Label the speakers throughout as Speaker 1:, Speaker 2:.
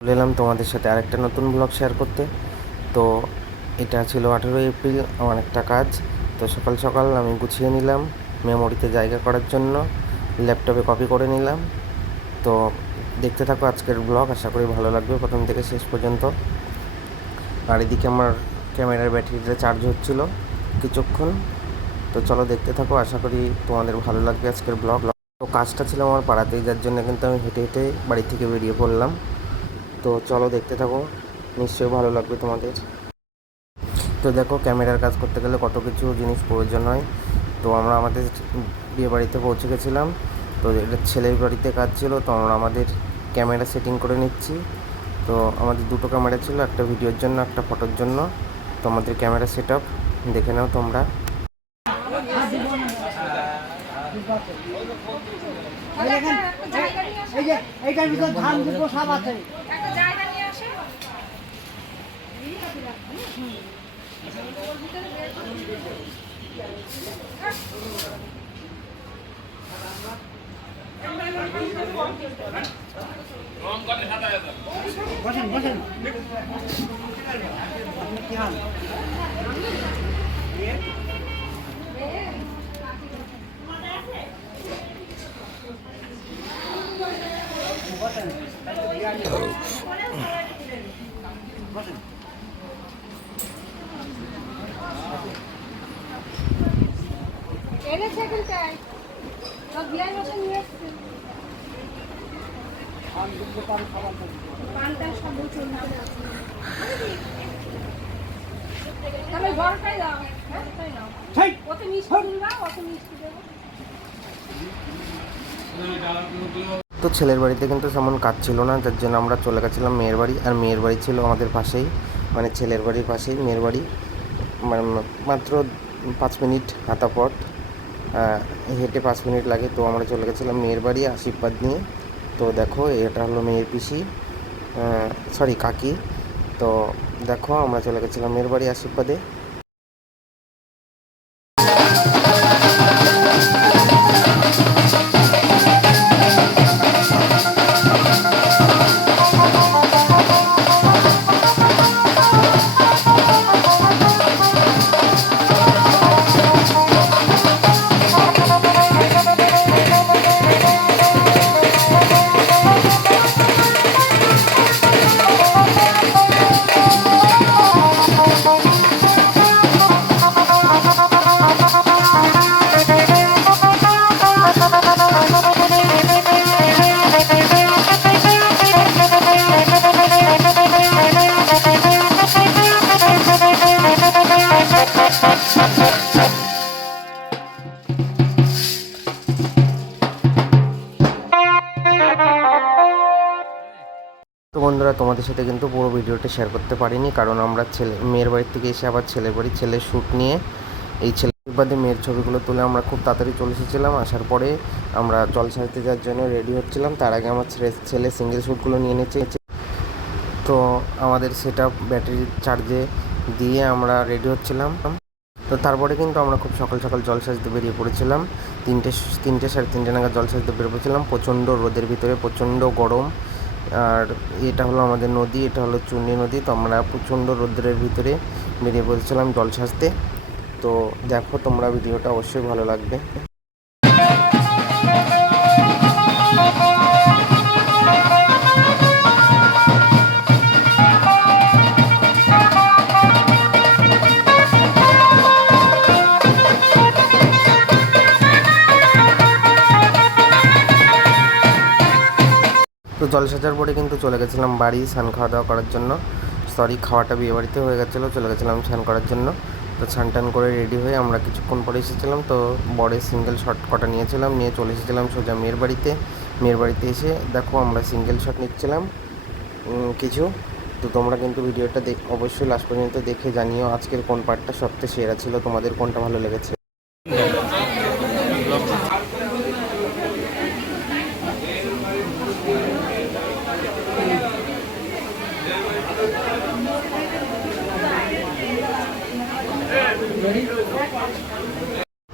Speaker 1: চলে এলাম তোমাদের সাথে আরেকটা নতুন ব্লগ শেয়ার করতে। তো এটা ছিল আঠেরোই এপ্রিল, আমার একটা কাজ। তো সকাল সকাল আমি গুছিয়ে নিলাম মেমোরিতে জায়গা করার জন্য ল্যাপটপে কপি করে নিলাম। তো দেখতে থাকো আজকের ব্লগ আশা করি ভালো লাগবে প্রথম থেকে শেষ পর্যন্ত। আর এদিকে আমার ক্যামেরার ব্যাটারিটা চার্জ হচ্ছিল কিছুক্ষণ। তো চলো দেখতে থাকো, আশা করি তোমাদের ভালো লাগবে আজকের ব্লগ তো কাজটা ছিল আমার পাড়াতেই, যার জন্য কিন্তু আমি হেঁটে হেঁটে বাড়ি থেকে বেরিয়ে পড়লাম। তো চলো দেখতে থাকো, নিশ্চয়ই ভালো লাগবে তোমাদের। তো দেখো, ক্যামেরার কাজ করতে গেলে কত কিছু জিনিস প্রয়োজন হয়। তো আমরা আমাদের বিয়ে বাড়িতে পৌঁছে গেছিলাম। তো এটা ছেলের বাড়িতে কাজ ছিল, তো আমরা আমাদের ক্যামেরা সেটিং করে নিচ্ছি। তো আমাদের দুটো ক্যামেরা ছিল, একটা ভিডিওর জন্য, একটা ফটোর জন্য। তো আমাদের ক্যামেরা সেট দেখে নাও তোমরা।
Speaker 2: এইটার ভিতর ধান দুটো সাপ আছে বসেন বসেন কি হন বসেন বসেন
Speaker 3: এনেছে এখানটায় বিয়ার বসে নিয়ে এসছে। পানটা সব আছে। তাহলে ঘরটাই দাও ঘরটাই দাও।
Speaker 2: সেই
Speaker 3: মিষ্টি দিবা কত মিষ্টি দেবো?
Speaker 1: তো ছেলের বাড়িতে কিন্তু তেমন কাজ ছিল না, যার জন্য আমরা চলে গেছিলাম মেয়ের বাড়ি। আর মেয়ের বাড়ি ছিল আমাদের পাশেই মানে ছেলের বাড়ির পাশেই, মেয়ের বাড়ি। মানে মাত্র পাঁচ মিনিট হাঁটা পথ হেঁটে পাঁচ মিনিট লাগে, তো আমরা চলে গেছিলাম মেয়ের বাড়ি আশীর্বাদ নিয়ে। তো দেখো, এটা হলো মেয়ের পিসি সরি কাকি। তো দেখো, আমরা চলে গেছিলাম মেয়ের বাড়ি আশীর্বাদে। তোমাদের সাথে কিন্তু পুরো ভিডিওটা শেয়ার করতে পারিনি, কারণ আমরা ছেলে, মেয়ের বাড়ি থেকে এসে আবার ছেলের বাড়ি ছেলের শ্যুট নিয়ে এই ছেলে বাদে মেয়ের ছবিগুলো তুলে আমরা খুব তাড়াতাড়ি চলে এসেছিলাম। আসার পরে আমরা জল সাজতে যাওয়ার জন্য রেডি হচ্ছিলাম। তার আগে আমার ছেলে ছেলে সিঙ্গেল শ্যুটগুলো নিয়ে নিয়েছে। তো আমাদের সেটা ব্যাটারি চার্জে দিয়ে আমরা রেডি হচ্ছিলাম। তো তারপরে কিন্তু আমরা খুব সকাল সকাল জল সাজতে বেরিয়ে পড়েছিলাম। তিনটে তিনটে সাড়ে তিনটে নাগাদ জল সাজতে বেরিয়ে পড়েছিলাম প্রচণ্ড রোদের ভিতরে, প্রচণ্ড গরম। আর এটা হলো আমাদের নদী, এটা হলো চুন্নি নদী। তো আমরা প্রচণ্ড রোদ্রের ভিতরে বেরিয়ে পড়েছিলাম জল সাজতে তো দেখো তোমরা ভিডিওটা অবশ্যই ভালো লাগবে। তো জল সাজার পরে কিন্তু চলে গেছিলাম বাড়ি, স্নান খাওয়া দাওয়া করার জন্য। সরি খাওয়াটা বিয়ে বাড়িতে হয়ে গেছিল, চলে গেছিলাম স্নান করার জন্য। তো স্নান টান করে রেডি হয়ে আমরা কিছুক্ষণ পরে এসেছিলাম। তো বড়ের সিঙ্গেল শট কটা নিয়েছিলাম, নিয়ে চলে এসেছিলাম সোজা মেয়ের বাড়িতে। মেয়ের বাড়িতে এসে দেখো আমরা সিঙ্গেল শট নিচ্ছিলাম। কিছু। তো তোমরা কিন্তু ভিডিওটা দেখ, অবশ্যই লাস্ট পর্যন্ত দেখে জানিও আজকের কোন পার্টটা সবচেয়ে সেরা ছিল, তোমাদের কোনটা ভালো লেগেছে।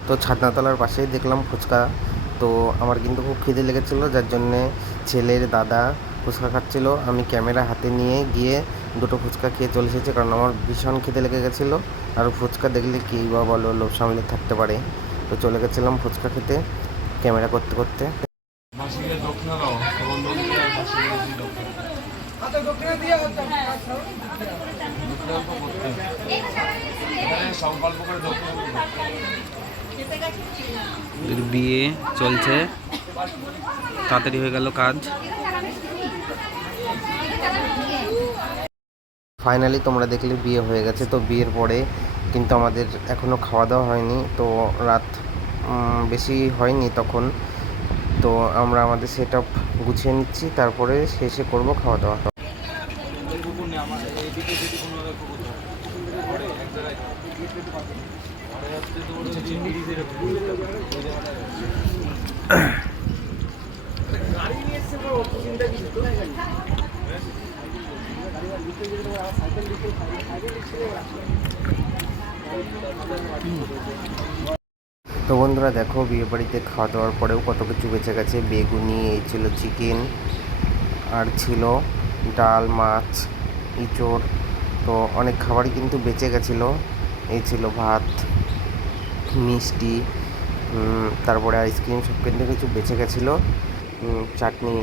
Speaker 1: তো ছাদনাতলার পাশেই দেখলাম ফুচকা। তো আমার কিন্তু খুব খিদে লেগেছিলো, যার জন্যে ছেলের দাদা ফুচকা খাচ্ছিল। আমি ক্যামেরা হাতে নিয়ে গিয়ে দুটো ফুচকা খেয়ে চলে এসেছি, কারণ আমার ভীষণ খিদে লেগে গেছিল। আর ফুচকা দেখলে কী বা বলো, লোভ সামলে থাকতে পারে। তো চলে গেছিলাম ফুচকা খেতে, ক্যামেরা করতে করতে।
Speaker 4: সংকল্প করে
Speaker 5: বিয়ে চলছে। তাড়াতাড়ি হয়ে গেল কাজ।
Speaker 1: ফাইনালি তোমরা দেখলে বিয়ে হয়ে গেছে তো বিয়ের পরে কিন্তু আমাদের এখনও খাওয়া দাওয়া হয়নি তো রাত বেশি হয়নি তখন। তো আমরা আমাদের সেট আপ গুছিয়ে নিচ্ছি তারপরে শেষে করব খাওয়া দাওয়া। তো বন্ধুরা দেখো, বিয়ে বাড়িতে খাওয়া দাওয়ার পরেও কত কিছু বেঁচে গেছে। বেগুনি, এই ছিল চিকেন, আর ছিল ডাল, মাছ, ইঁচড়। তো অনেক খাবারই কিন্তু বেঁচে গেছিল। এই ছিল ভাত, মিষ্টি তারপরে আইসক্রিম, সব কিন্তু কিছু বেঁচে গেছিল। চাটনি,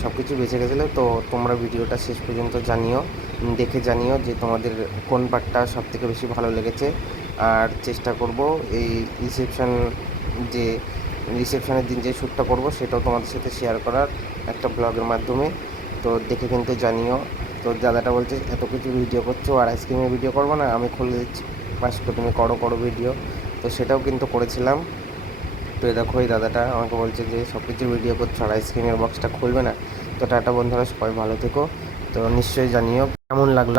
Speaker 1: সব কিছু বেঁচে গেছিল। তো তোমরা ভিডিওটা শেষ পর্যন্ত জানিও। দেখে জানিও যে তোমাদের কোন পার্টটা সব থেকে বেশি ভালো লেগেছে। আর চেষ্টা করব এই রিসেপশন যে রিসেপশনের দিন যে শ্যুটটা করব সেটাও তোমাদের সাথে শেয়ার করার একটা ব্লগের মাধ্যমে। তো দেখে কিন্তু জানিও। তো দাদাটা বলছে, এত কিছু ভিডিও করছ আর আইসক্রিমের ভিডিও করব না, আমি খুলে দিচ্ছি। পাঁচটা তুমি করো করো ভিডিও তো সেটাও কিন্তু করেছিলাম। তো দেখো, এই দাদাটা আমাকে বলছে যে, সব কিছু ভিডিও করছ আর আইসক্রিমের বক্সটা খুলবে না। তো টাটা বন্ধুরা, সবাই ভালো থেকো। তো নিশ্চয়ই জানিও কেমন লাগল?